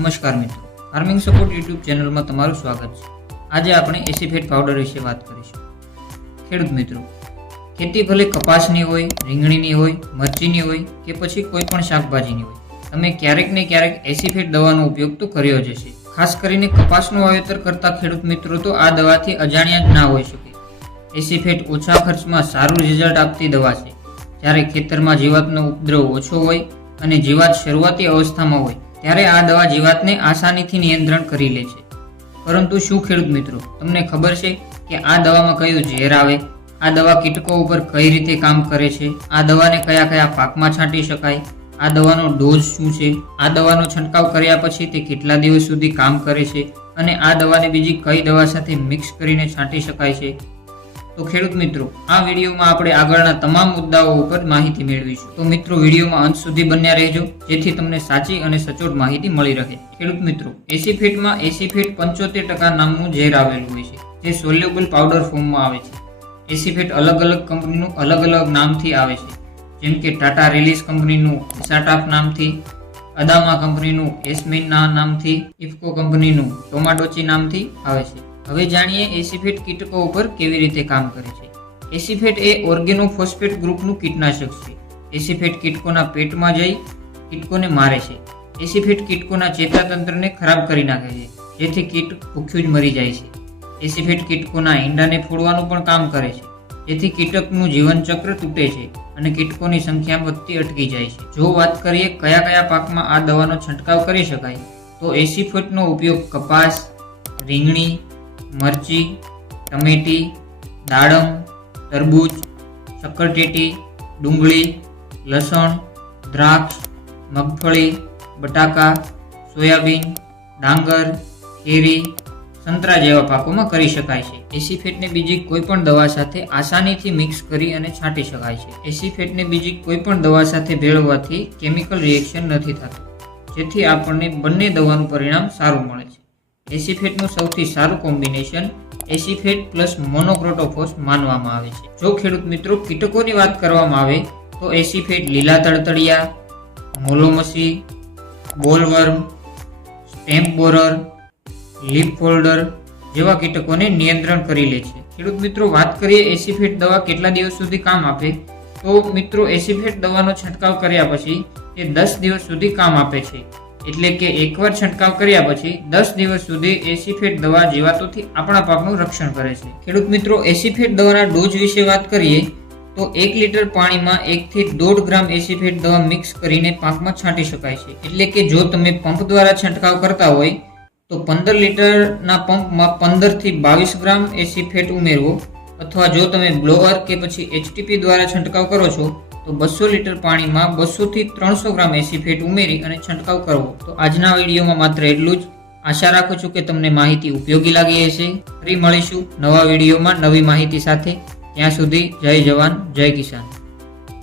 નમસ્કાર મિત્રો, farming support YouTube ચેનલમાં તમારું સ્વાગત છે। આજે આપણે એસીફેટ પાવડર વિશે વાત કરીશું। ખેડૂત મિત્રો, ખેતી ભલે કપાસની હોય, રીંગણીની હોય, મરચીની હોય કે પછી કોઈ પણ શાકભાજીની હોય, તમે ક્યારેક ને ક્યારેક એસીફેટ દવાનો ઉપયોગ તો કર્યો જ હશે। ખાસ કરીને કપાસનું વાવેતર કરતા ખેડૂત મિત્રો તો આ દવાથી અજાણ્યા જ ના હોઈ શકે। એસીફેટ ઓછા ખર્ચમાં સારું રિઝલ્ટ આપતી દવા છે। જ્યારે ખેતરમાં જીવાતનો ઉપદ્રવ ઓછો હોય અને જીવાત શરૂઆતી અવસ્થામાં હોય ત્યારે આ દવા જીવાતને આસાનીથી નિયંત્રણ કરી લે છે। પરંતુ શું ખેડૂત મિત્રો, તમને ખબર છે કે આ દવામાં કયું ઝેર આવે, આ દવા કીટકો ઉપર કઈ રીતે કામ કરે છે, આ દવાને કયા કયા પાકમાં છાંટી શકાય, આ દવાનો ડોઝ શું છે, આ દવાનો છંટકાવ કર્યા પછી તે કેટલા દિવસ સુધી કામ કરે છે અને આ દવાને બીજી કઈ દવા સાથે મિક્સ કરીને છાંટી શકાય છે। તો ખેડૂત મિત્રો, આ વિડીયોમાં આપણે આગળના તમામ મુદ્દાઓ ઉપર માહિતી મેળવીશું। તો મિત્રો, વિડીયોમાં અંત સુધી બન્યા રહેજો જેથી તમને સાચી અને સચોટ માહિતી મળી રહે। ખેડૂત મિત્રો, એસીફેટમાં એસીફેટ 75% નામનું ઝેર આવેલું હોય છે, જે સોલ્યુબલ પાવડર ફોર્મમાં આવે છે। એસીફેટ અલગ અલગ કંપનીનું અલગ અલગ નામથી આવે છે, જેમ કે ટાટા રિલીઝ કંપનીનું ઇસાટાફ નામથી, અદામા કંપનીનું એસ્મિનના નામથી, ઇફકો કંપનીનું ટોમાડોચી નામથી આવે છે। હવે જાણીએ એસીફેટ કીટકો ઉપર કેવી રીતે કામ કરે છે। એસીફેટ એ ઓર્ગેનોફોસ્ફેટ ગ્રુપનું કીટનાશક છે। એસીફેટ કીટકોના પેટમાં જઈ કીટકોને મારે છે। એસીફેટ કીટકોના ચેતાતંત્રને ખરાબ કરી નાખે છે, જેથી કીટ ભૂખ્યું જ મરી જાય છે। એસીફેટ કીટકોના ઈંડાને ફોડવાનું પણ કામ કરે છે, જેથી કીટકનું જીવનચક્ર તૂટે છે અને કીટકોની સંખ્યા વધતી અટકી જાય છે। જો વાત કરીએ કયા કયા પાકમાં આ દવાનો છંટકાવ કરી શકાય, તો એસીફેટનો ઉપયોગ કપાસ, રીંગણી, મરચી, ટમેટી, દાડમ, તરબૂચ, શક્કરટેટી, ડુંગળી, લસણ, દ્રાક્ષ, મગફળી, બટાકા, સોયાબીન, ડાંગર, કેરી, સંતરા જેવા પાકોમાં કરી શકાય છે। એસીફેટને બીજી કોઈ પણ દવા સાથે આસાનીથી મિક્સ કરી અને છાંટી શકાય છે। એસીફેટને બીજી કોઈ પણ દવા સાથે ભેળવવાથી કેમિકલ રિએક્શન નથી થતું, જેથી આપણને બંને દવાનું પરિણામ સારું મળે છે। એસીફેટનું સૌથી સારું કોમ્બિનેશન એસીફેટ પ્લસ મોનોક્રોટોફોસ માનવામાં આવે છે। જો ખેડૂત મિત્રો કીટકોની વાત કરવામાં આવે તો એસીફેટ લીલા તળતળિયા, મોલોમસી, બોલવર્મ, સ્ટેમ્પ બોરર, લીફ ફોલ્ડર જેવા કીટકોને નિયંત્રણ કરી લે છે। ખેડૂત મિત્રો, વાત કરીએ એસીફેટ દવા કેટલા દિવસ સુધી કામ આપે, તો મિત્રો એસીફેટ દવાનો છંટકાવ કર્યા પછી તે 10 દિવસ સુધી કામ આપે છે। એટલે કે એકવાર છંટકાવ કર્યા પછી 10 દિવસ સુધી એસીફેટ દવા જીવાતોથી આપણા પાકનું રક્ષણ કરે છે। ખેડૂત મિત્રો, એસીફેટ દવાના ડોઝ વિશે વાત કરીએ તો 1 લીટર પાણીમાં 1 થી 1.5 ગ્રામ એસીફેટ દવા મિક્સ કરીને પાકમાં છાંટી શકાય છે। એટલે કે જો તમે પંપ દ્વારા છંટકાવ કરતા હોય તો 15 લીટરના પંપમાં 15 થી 22 ગ્રામ એસીફેટ ઉમેરવો, અથવા જો તમે બ્લોઅર કે પછી એચટીપી દ્વારા છંટકાવ કરો છો તો 200 લીટર પાણીમાં 200 થી 300 ગ્રામ એસીફેટ ઉમેરી અને છંટકાવ કરવો। તો આજના વિડીયોમાં માત્ર એટલું જ। આશા રાખું છું કે તમને માહિતી ઉપયોગી લાગી હશે। ફરી મળીશું નવા વિડીયોમાં નવી માહિતી સાથે। ત્યાં સુધી જય જવાન, જય કિસાન।